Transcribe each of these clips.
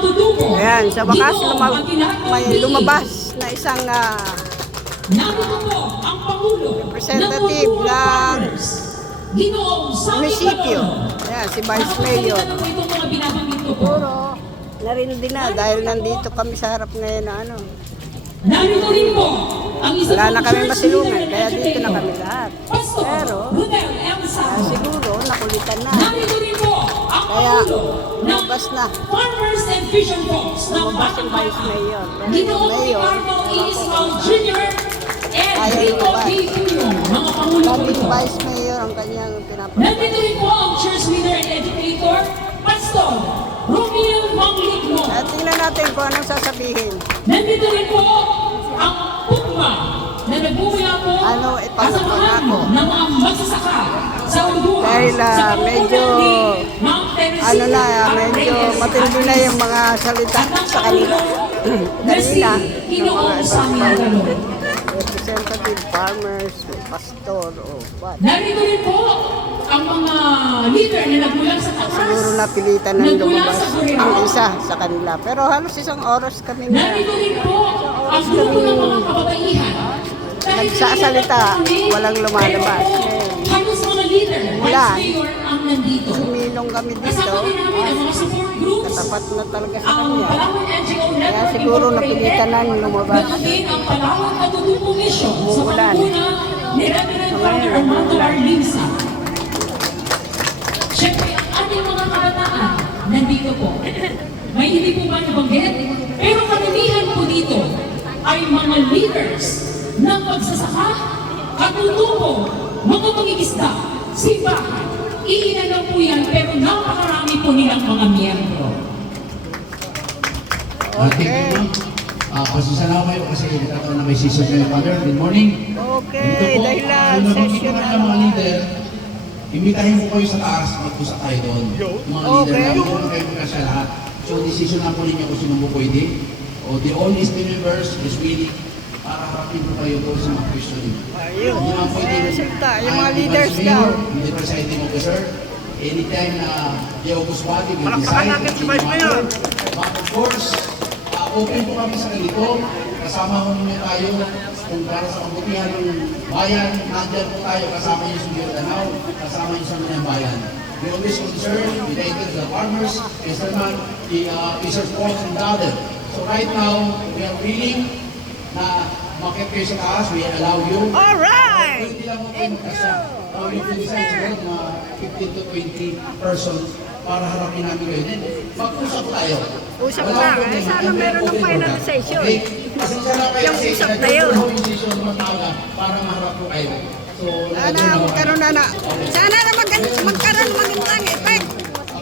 katutubo. Ayan, sa wakas may lumabas na isang narito po ang Pangulo representative ng munisipyo. Ayan, si Vice Mayor. Siguro, narindi na dahil nandito kami sa harap ngayon na ano. Narito rin po ang isa Wala na pong kami church masilungan, leader and kaya dito na educator, kami lahat. Pastor Pero, Rodel M. Santos. siguro, nakulitan na. Narito rin po ang Kaya, Pangulo ng lumabas na. Farmers and Fisher Folks ng Lumabas yung Batang Vice Mayor. Pero Ginoong yung Mayor, Ricardo E. wala po. Ismael Jr. and Kaya Rico lumabas. D. Tuyong, mga Pangulo po Dating ito. Vice Mayor ang kanyang pinapalabas. Nandito rin po ang church leader and educator, Pastor Romeo Mangligno. At tingnan natin kung anong sasabihin. Nandito rin po ang pugma na nagmumula po Ano, kasamahan ipagpapako. ng mga magsasaka sa Honduras. Dahil, sa pamumuno medyo, ni Ma'am Teresita Ano na, medyo Reyes matindi na yung mga salita sa kanila. Kanina, yung mga representative farmers, pastor, o what. Narito rin po ang mga leader na nagmula sa taas. Siguro napilitan ng nagmula lumabas sa Surigao. ang isa sa kanila. Pero halos isang oras kami Narito rin po ang grupo ng mga kababaihan. nagsasalita, walang lumalabas. Halos mga leader, Wala. vice mayor ang nandito. Sumilong kami dito, Kasama din namin ang mga support groups. natapat na talaga sa Ang kanya. Palawan NGO Kaya Network siguro napilitan na Incorporated. lumabas. Ganun din ang Palawan Katutubo Mission sa Umuulan. panguna ni Reverend Father Ngayon, Armando umuulan. Arlinsa. Siyempre, ang ating mga kabataan nandito po. May hindi po ba nabanggit? Pero karamihan po dito ay mga leaders ng pagsasaka, katutubo, mga mangingisda, simbahan. Iilan lang po yan, pero napakarami po nilang mga miyembro. Okay. Pasensya na kayo kasi nagkataon na may season kayo, Father. Good morning. Okay, dahil session na na. mga leader, imbitahin ko kayo sa taas, mag-usap tayo doon. Yung mga leader Okay. na huwag naman kayo magkasya lahat. So, decision na po ninyo kung sino mo pwede. O the only universe is willing para harapin po kayo doon sa mga question. Ayun. Hindi naman pwede. May resulta. Yung mga I'm the leaders Vice daw. Mayor, I'm the presiding officer. Anytime na the August body will decide. natin si Vice Mayor. But of course, open po kami sa ganito. Kasama ko ninyo tayo kung para sa kabutihan ng bayan. Nandiyan po tayo kasama niyo sa Mindanao, kasama niyo sa mga bayan. We always concern related to the farmers, fishermen, the fisher folks and other. So right now, we are willing na makit kayo sa taas, we allow you. Alright! Pwede lang mo kayo magkasya. You can decide siguro mga 15 to 20 persons para harapin namin kayo. Then, mag-usap tayo. Usap Wala lang. akong problema. Sana meron ng final session. Okay? Pasensya na kayo Yung kasi usap na nagkaroon yun. ko yung session ng maaga para maharap ko kayo. So, Sana magkaroon na. Sana na magkaroon magandang effect.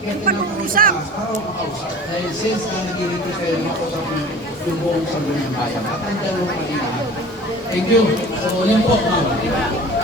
Yung pag-uusap. Para makausap. Dahil since na nag-request kayo, makausap mo yung buong sangguniang bayan. At andyan mo kanina. Thank you. So, yan po, ma'am.